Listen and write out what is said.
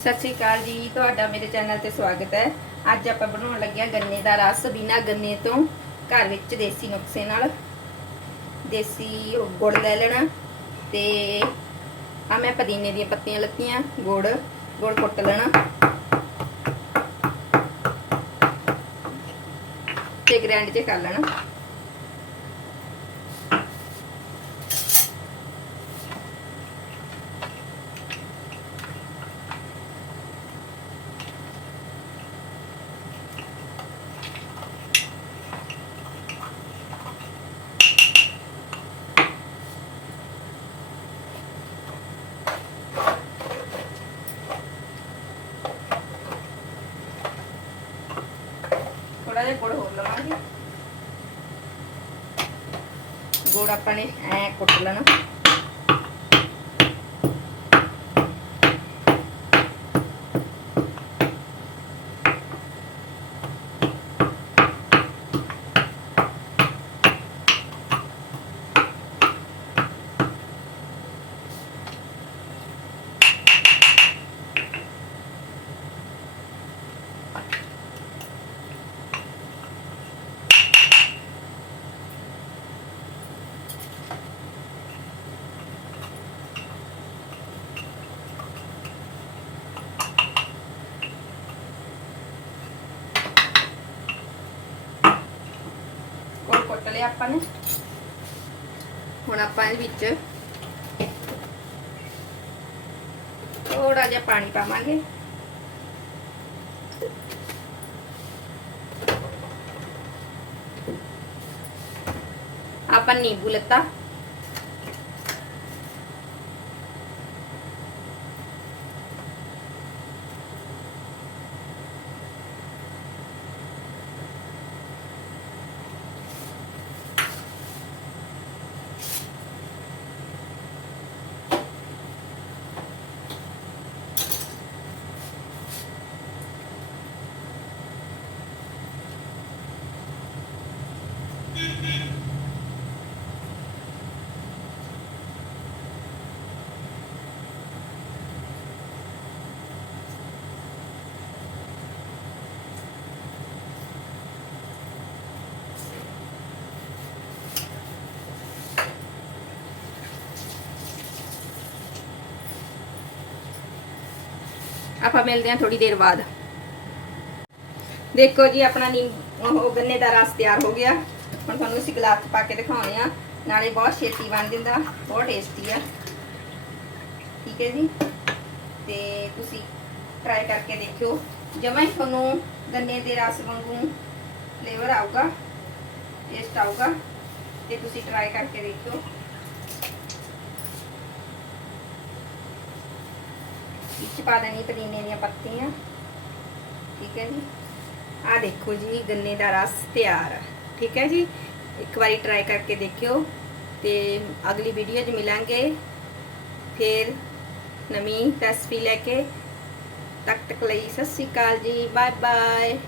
ਸਤਿ ਸ਼੍ਰੀ ਅਕਾਲ ਜੀ, ਤੁਹਾਡਾ ਮੇਰੇ ਚੈਨਲ ਤੇ ਸਵਾਗਤ ਹੈ। ਅੱਜ ਆਪਾਂ ਬਣਾਉਣ ਲੱਗੇ ਗੰਨੇ ਦਾ ਰਸ, ਬਿਨਾ ਗੰਨੇ ਤੋਂ। ਘਰ ਵਿੱਚ ਦੇਸੀ ਨੁਕਸੇ ਨਾਲ। ਦੇਸੀ ਗੁੜ ਲੈ ਲੈਣਾ। ਤੇ ਆ ਮੈਂ ਪੁਦੀਨੇ ਦੀਆਂ ਪੱਤੀਆਂ ਲੱਤੀਆਂ, ਗੁੜ ਗੁੜ ਕੁੱਟ ਲੈਣਾ। ਤੇ ਗ੍ਰੈਂਡ 'ਚ ਕਰ ਲੈਣਾ। ਥੋੜਾ ਜਿਹਾ ਗੁੜ ਹੋਰ ਲਵਾਂਗੇ। ਗੁੜ ਆਪਾਂ ਨੇ ਐ ਕੁੱਟ ਲੈਣਾ ਗੁੜ ਕੁੱਟ ਲਿਆ ਆਪਾਂ ਨੇ। ਹੁਣ ਆਪਾਂ ਇਹਦੇ ਵਿੱਚ ਥੋੜਾ ਜਿਹਾ ਪਾਣੀ ਪਾਵਾਂਗੇ। ਆਪਾਂ ਨਿੰਬੂ ਲੱਤਾ। ਆਪਾਂ ਮਿਲਦੇ ਹਾਂ ਥੋੜੀ ਦੇਰ ਬਾਅਦ। ਦੇਖੋ ਜੀ, ਆਪਣਾ ਨੀ ਉਹ ਗੰਨੇ ਦਾ ਰਸ ਤਿਆਰ ਹੋ ਗਿਆ। ਹੁਣ ਤੁਹਾਨੂੰ ਅਸੀਂ ਗਲਾਸ ਪਾ ਕੇ ਦਿਖਾਉਣੇ ਆ। ਨਾਲੇ ਬਹੁਤ ਛੇਤੀ ਬਣ ਜਾਂਦਾ, ਬਹੁਤ ਟੇਸਟੀ ਆ। ਠੀਕ ਹੈ ਜੀ? ਤੇ ਤੁਸੀਂ ਟਰਾਈ ਕਰਕੇ ਦੇਖਿਓ। ਜਮਾਂ ਹੀ ਤੁਹਾਨੂੰ ਗੰਨੇ ਦੇ ਰਸ ਵਾਂਗੂ ਫਲੇਵਰ ਆਊਗਾ ਟੇਸਟ ਆਊਗਾ। ਤੇ ਤੁਸੀਂ ਟਰਾਈ ਕਰਕੇ ਦੇਖਿਓ। ਵਿੱਚ ਪਾ ਦੇਣੀ ਪੁਦੀਨੇ ਦੀਆਂ ਪੱਤੀਆਂ। ਠੀਕ ਹੈ ਜੀ? ਆ ਦੇਖੋ ਜੀ, ਗੰਨੇ ਦਾ ਰਸ ਤਿਆਰ ਹੈ ਠੀਕ ਹੈ ਜੀ? ਇੱਕ ਵਾਰੀ ਟਰਾਈ ਕਰਕੇ ਦੇਖਿਓ ਤੇ ਅਗਲੀ ਵੀਡੀਓ 'ਚ ਮਿਲਾਂਗੇ। ਫਿਰ ਨਵੀਂ ਰੈਸਪੀ ਲੈ ਕੇ। ਤੱਕ ਤੱਕ ਲਈ ਸਤਿ ਸ਼੍ਰੀ ਅਕਾਲ ਜੀ। Bye bye